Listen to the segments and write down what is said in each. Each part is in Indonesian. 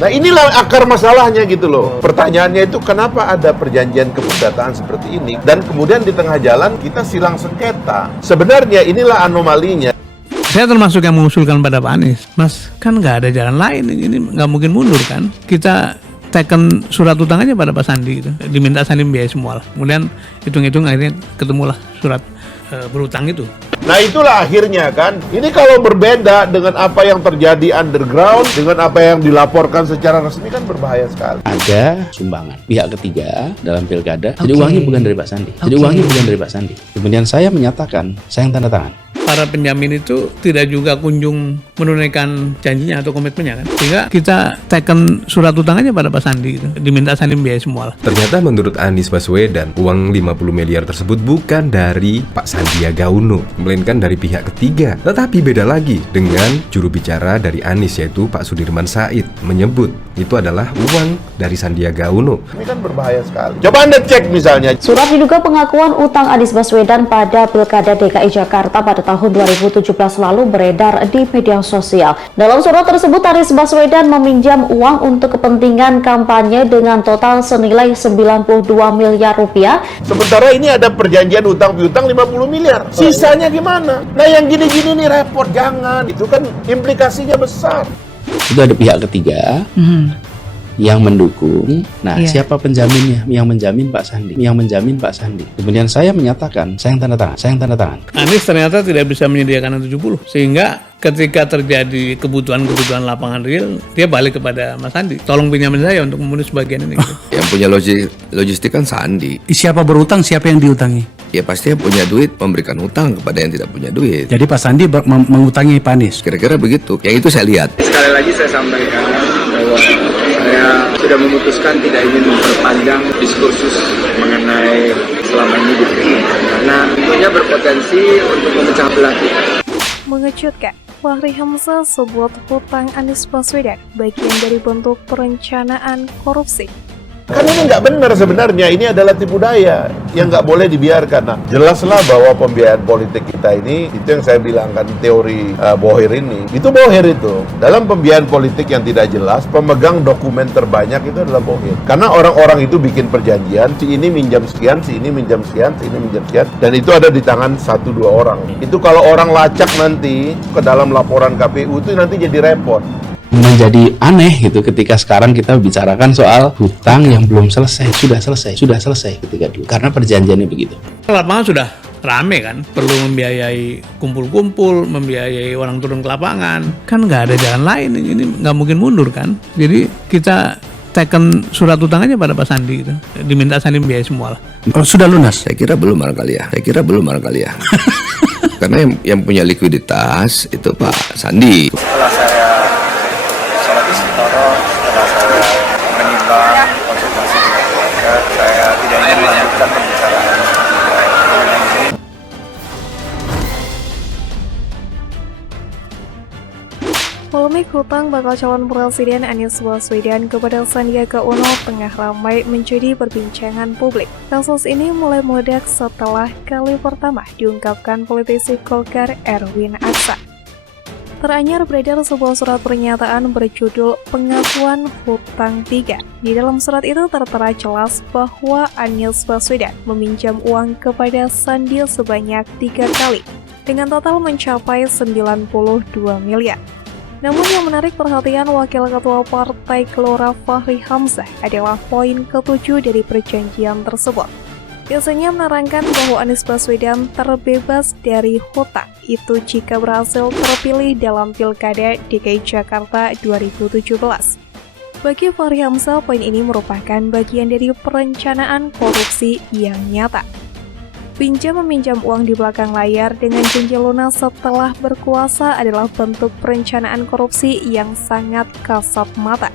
Nah inilah akar masalahnya gitu loh. Pertanyaannya itu kenapa ada perjanjian keperdataan seperti ini dan kemudian di tengah jalan kita silang sengketa. Sebenarnya inilah anomalinya. Saya termasuk yang mengusulkan pada Pak Anies, Mas, kan nggak ada jalan lain, ini nggak mungkin mundur kan. Kita teken surat utang aja pada Pak Sandi gitu. Diminta Sandi biaya semua lah. Kemudian hitung-hitung akhirnya ketemulah surat berutang itu. Nah itulah akhirnya kan. Ini kalau berbeda dengan apa yang terjadi underground, dengan apa yang dilaporkan secara resmi kan berbahaya sekali. Ada sumbangan pihak ketiga dalam pilkada. Jadi uangnya bukan dari Pak Sandi. Jadi uangnya bukan dari Pak Sandi. Kemudian saya menyatakan, saya yang tanda tangan. Para penjamin itu tidak juga kunjung menunaikan janjinya atau komitmennya kan. Sehingga kita teken surat utang aja pada Pak Sandi gitu. Diminta Sandi biaya semua lah. Ternyata menurut Anies Baswedan, uang 50 miliar tersebut bukan dari Pak Sandiaga Uno, melainkan dari pihak ketiga. Tetapi beda lagi dengan juru bicara dari Anies, yaitu Pak Sudirman Said, menyebut itu adalah uang dari Sandiaga Uno. Ini kan berbahaya sekali. Coba Anda cek misalnya. Surat diduga pengakuan utang Anies Baswedan pada Pilkada DKI Jakarta pada tahun 2017 lalu beredar di media sosial. Dalam surat tersebut, Anies Baswedan meminjam uang untuk kepentingan kampanye dengan total senilai 92 miliar rupiah. Sementara ini ada perjanjian utang piutang 50 miliar. Sisanya gimana? Nah yang gini-gini nih repot, jangan. Itu kan implikasinya besar. Itu ada pihak ketiga yang mendukung. Nah, siapa penjaminnya? Yang menjamin Pak Sandi. Yang menjamin Pak Sandi. Kemudian saya menyatakan, saya yang tanda tangan. Saya yang tanda tangan. Anies ternyata tidak bisa menyediakan 70, sehingga ketika terjadi kebutuhan lapangan real, dia balik kepada Mas Sandi. Tolong pinjamin saya untuk memenuhi sebagian ini. Gitu. Yang punya logistik kan Sandi. Siapa berutang, siapa yang diutangi? Ya pasti yang punya duit memberikan utang kepada yang tidak punya duit. Jadi Pak Sandi mengutangi Pak Anies. Kira-kira begitu. Yang itu saya lihat. Sekali lagi saya sampaikan bahwa saya sudah memutuskan tidak ingin memperpanjang diskursus mengenai selama ini diperlukan karena tentunya berpotensi untuk memecah belah kita. Mengejutkan, Fahri Hamzah sebut hutang Anies Baswedan bagian dari bentuk perencanaan korupsi. Kan ini nggak benar sebenarnya, ini adalah tipu daya yang nggak boleh dibiarkan. Nah, jelaslah bahwa pembiayaan politik kita ini, itu yang saya bilang kan teori Bohir ini, itu Bohir itu. Dalam pembiayaan politik yang tidak jelas, pemegang dokumen terbanyak itu adalah Bohir. Karena orang-orang itu bikin perjanjian, si ini minjam sekian, si ini minjam sekian, si ini minjam sekian, dan itu ada di tangan 1-2 orang. Itu kalau orang lacak nanti ke dalam laporan KPU itu nanti jadi repot. Menjadi aneh gitu ketika sekarang kita bicarakan soal hutang yang belum selesai. Sudah selesai ketika dulu. Karena perjanjiannya begitu. Lapangan sudah rame kan, perlu membiayai kumpul-kumpul, membiayai orang turun ke lapangan. Kan nggak ada jalan lain, ini nggak mungkin mundur kan. Jadi kita teken surat utang aja pada Pak Sandi gitu. Diminta Sandi biaya semua lah. Oh, sudah lunas? Saya kira belum barangkali ya. Karena yang punya likuiditas itu Pak Sandi. Setelah saya sholat istiqoroh, setelah saya menimbang konsultasi dengan keluarga, saya tidak ingin melanjutkan pembicaraan mengenai ini. Polemik hutang bakal calon presiden Anies Baswedan kepada Sandiaga Uno tengah ramai menjadi perbincangan publik. Kasus ini mulai meledak setelah kali pertama diungkapkan politisi Golkar Erwin Aksa. Teranyar beredar sebuah surat pernyataan berjudul Pengakuan Hutang 3. Di dalam surat itu tertera jelas bahwa Anies Baswedan meminjam uang kepada Sandi sebanyak 3 kali, dengan total mencapai 92 miliar. Namun yang menarik perhatian Wakil Ketua Partai Gelora Fahri Hamzah adalah poin ke-7 dari perjanjian tersebut. Biasanya menerangkan bahwa Anies Baswedan terbebas dari hutang itu jika berhasil terpilih dalam Pilkada DKI Jakarta 2017. Bagi Fahri Hamzah, poin ini merupakan bagian dari perencanaan korupsi yang nyata. Pinjam-meminjam uang di belakang layar dengan janji lunas setelah berkuasa adalah bentuk perencanaan korupsi yang sangat kasat mata.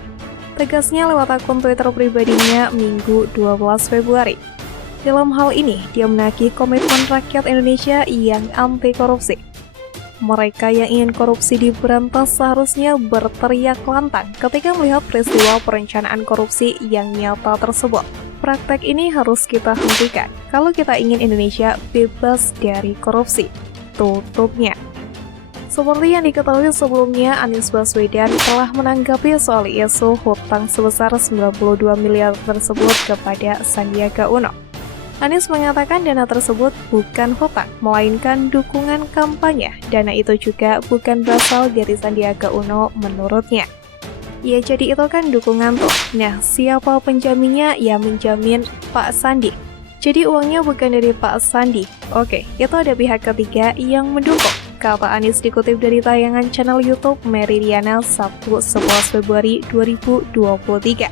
Tegasnya lewat akun Twitter pribadinya Minggu 12 Februari. Dalam hal ini, dia menagih komitmen rakyat Indonesia yang anti korupsi. Mereka yang ingin korupsi diberantas seharusnya berteriak lantang ketika melihat peristiwa perencanaan korupsi yang nyata tersebut. Praktek ini harus kita hentikan kalau kita ingin Indonesia bebas dari korupsi. Tutupnya. Seperti yang diketahui sebelumnya, Anies Baswedan telah menanggapi soal isu hutang sebesar 92 miliar tersebut kepada Sandiaga Uno. Anies mengatakan dana tersebut bukan hutang, melainkan dukungan kampanye. Dana itu juga bukan berasal dari Sandiaga Uno menurutnya. Ya jadi itu kan dukungan tuh. Nah, siapa penjaminnya? Ya menjamin Pak Sandi. Jadi uangnya bukan dari Pak Sandi. Oke, itu ada pihak ketiga yang mendukung, kata Anies dikutip dari tayangan channel YouTube Meridiana Sabtu 11 Februari 2023.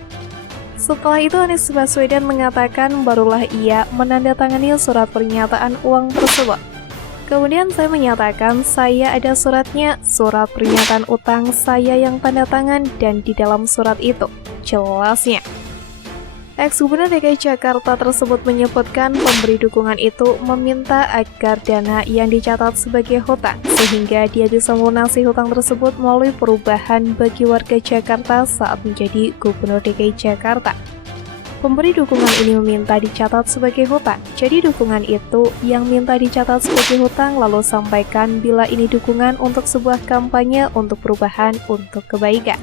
Setelah itu Anies Baswedan mengatakan barulah ia menandatangani surat pernyataan uang tersebut. Kemudian saya menyatakan saya ada suratnya, surat pernyataan utang saya yang tanda tangan dan di dalam surat itu jelasnya. Ex-Gubernur DKI Jakarta tersebut menyebutkan pemberi dukungan itu meminta agar dana yang dicatat sebagai hutang, sehingga dia bisa melunasi hutang tersebut melalui perubahan bagi warga Jakarta saat menjadi Gubernur DKI Jakarta. Pemberi dukungan ini meminta dicatat sebagai hutang, jadi dukungan itu yang minta dicatat sebagai hutang lalu sampaikan bila ini dukungan untuk sebuah kampanye untuk perubahan untuk kebaikan.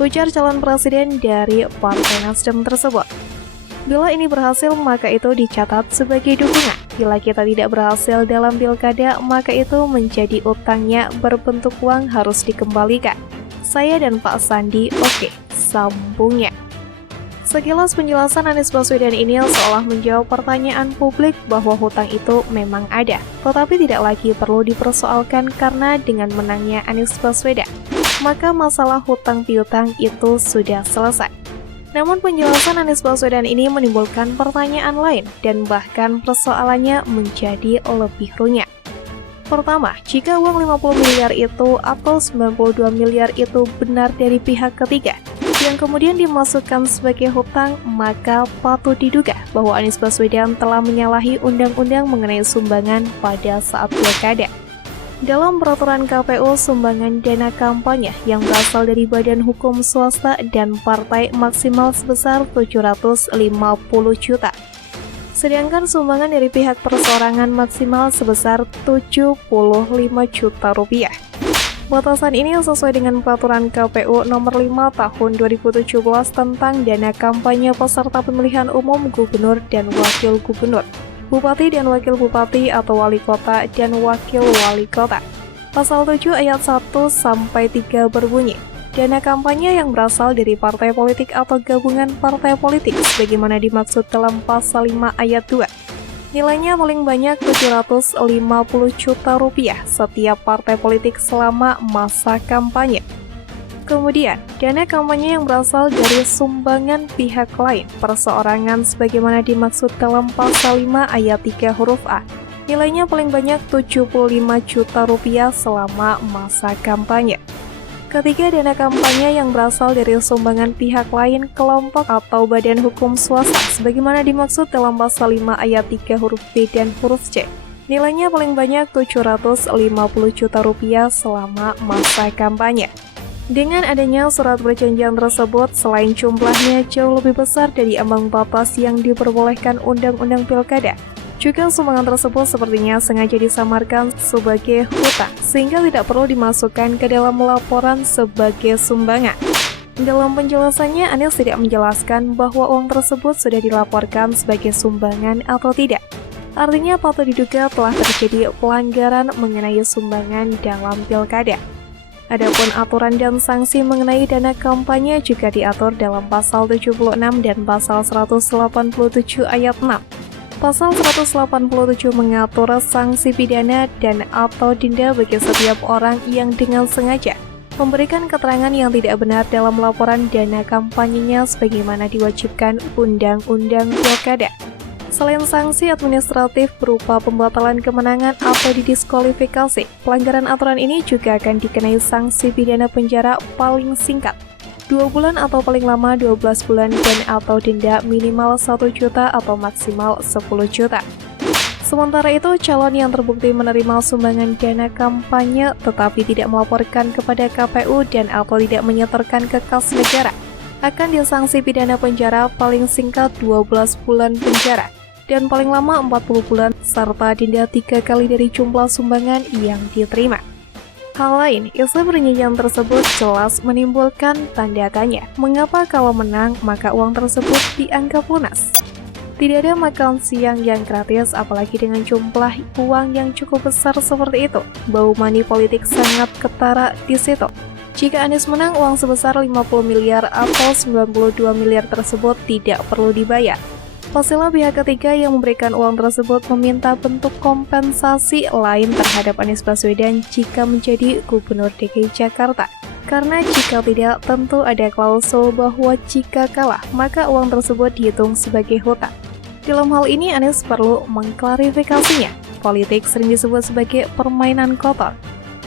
Ujar calon presiden dari Partai Nasdem tersebut. Bila ini berhasil, maka itu dicatat sebagai dukungan. Bila kita tidak berhasil dalam pilkada, maka itu menjadi utangnya berbentuk uang harus dikembalikan. Saya dan Pak Sandi oke, sambungnya. Sekilas penjelasan Anies Baswedan ini seolah menjawab pertanyaan publik bahwa hutang itu memang ada, tetapi tidak lagi perlu dipersoalkan karena dengan menangnya Anies Baswedan, maka masalah hutang piutang itu sudah selesai. Namun penjelasan Anies Baswedan ini menimbulkan pertanyaan lain dan bahkan persoalannya menjadi lebih runyam. Pertama, jika uang 50 miliar itu atau 92 miliar itu benar dari pihak ketiga, yang kemudian dimasukkan sebagai hutang, maka patut diduga bahwa Anies Baswedan telah menyalahi undang-undang mengenai sumbangan pada saat pilkada. Dalam peraturan KPU, sumbangan dana kampanye yang berasal dari badan hukum swasta dan partai maksimal sebesar 750 juta. Sedangkan sumbangan dari pihak perseorangan maksimal sebesar 75 juta rupiah. Batasan ini sesuai dengan peraturan KPU nomor 5 tahun 2017 tentang dana kampanye peserta pemilihan umum gubernur dan wakil gubernur, bupati dan wakil bupati atau wali kota dan wakil wali kota. Pasal 7 ayat 1 sampai 3 berbunyi, dana kampanye yang berasal dari partai politik atau gabungan partai politik sebagaimana dimaksud dalam pasal 5 ayat 2. Nilainya paling banyak 750 juta rupiah setiap partai politik selama masa kampanye. Kemudian, dana kampanye yang berasal dari sumbangan pihak lain, perseorangan sebagaimana dimaksud dalam pasal 5 ayat 3 huruf A. Nilainya paling banyak 75 juta rupiah selama masa kampanye. Ketiga, dana kampanye yang berasal dari sumbangan pihak lain, kelompok atau badan hukum swasta sebagaimana dimaksud dalam pasal 5 ayat 3 huruf B dan huruf C. Nilainya paling banyak 750 juta rupiah selama masa kampanye. Dengan adanya surat perjanjian tersebut, selain jumlahnya jauh lebih besar dari ambang batas yang diperbolehkan Undang-Undang Pilkada, juga sumbangan tersebut sepertinya sengaja disamarkan sebagai hutang, sehingga tidak perlu dimasukkan ke dalam laporan sebagai sumbangan. Dalam penjelasannya, Anies tidak menjelaskan bahwa uang tersebut sudah dilaporkan sebagai sumbangan atau tidak. Artinya patut diduga telah terjadi pelanggaran mengenai sumbangan dalam pilkada. Adapun aturan dan sanksi mengenai dana kampanye juga diatur dalam pasal 76 dan pasal 187 ayat 6. Pasal 187 mengatur sanksi pidana dan atau denda bagi setiap orang yang dengan sengaja memberikan keterangan yang tidak benar dalam laporan dana kampanyenya sebagaimana diwajibkan Undang-Undang Pilkada. Selain sanksi administratif berupa pembatalan kemenangan atau didiskualifikasi, pelanggaran aturan ini juga akan dikenai sanksi pidana penjara paling singkat 2 bulan atau paling lama 12 bulan dan atau denda minimal 1 juta atau maksimal 10 juta. Sementara itu, calon yang terbukti menerima sumbangan dana kampanye tetapi tidak melaporkan kepada KPU dan atau tidak menyetorkan ke kas negara akan disanksi pidana penjara paling singkat 12 bulan penjara dan paling lama 40 bulan serta denda 3 kali dari jumlah sumbangan yang diterima. Hal lain, isu perjanjian tersebut jelas menimbulkan tanda tanya. Mengapa kalau menang, maka uang tersebut dianggap lunas? Tidak ada makan siang yang gratis, apalagi dengan jumlah uang yang cukup besar seperti itu. Bau money politik sangat ketara di situ. Jika Anies menang, uang sebesar 50 miliar atau 92 miliar tersebut tidak perlu dibayar. Pastilah pihak ketiga yang memberikan uang tersebut meminta bentuk kompensasi lain terhadap Anies Baswedan jika menjadi Gubernur DKI Jakarta. Karena jika tidak, tentu ada klausul bahwa jika kalah, maka uang tersebut dihitung sebagai hutang. Dalam hal ini, Anies perlu mengklarifikasinya. Politik sering disebut sebagai permainan kotor.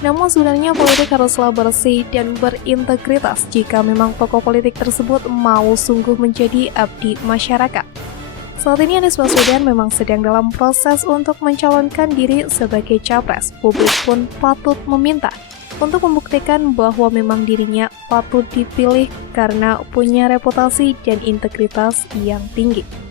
Namun sebenarnya politik haruslah bersih dan berintegritas jika memang tokoh politik tersebut mau sungguh menjadi abdi masyarakat. Saat ini Anies Baswedan memang sedang dalam proses untuk mencalonkan diri sebagai capres. Publik pun patut meminta untuk membuktikan bahwa memang dirinya patut dipilih karena punya reputasi dan integritas yang tinggi.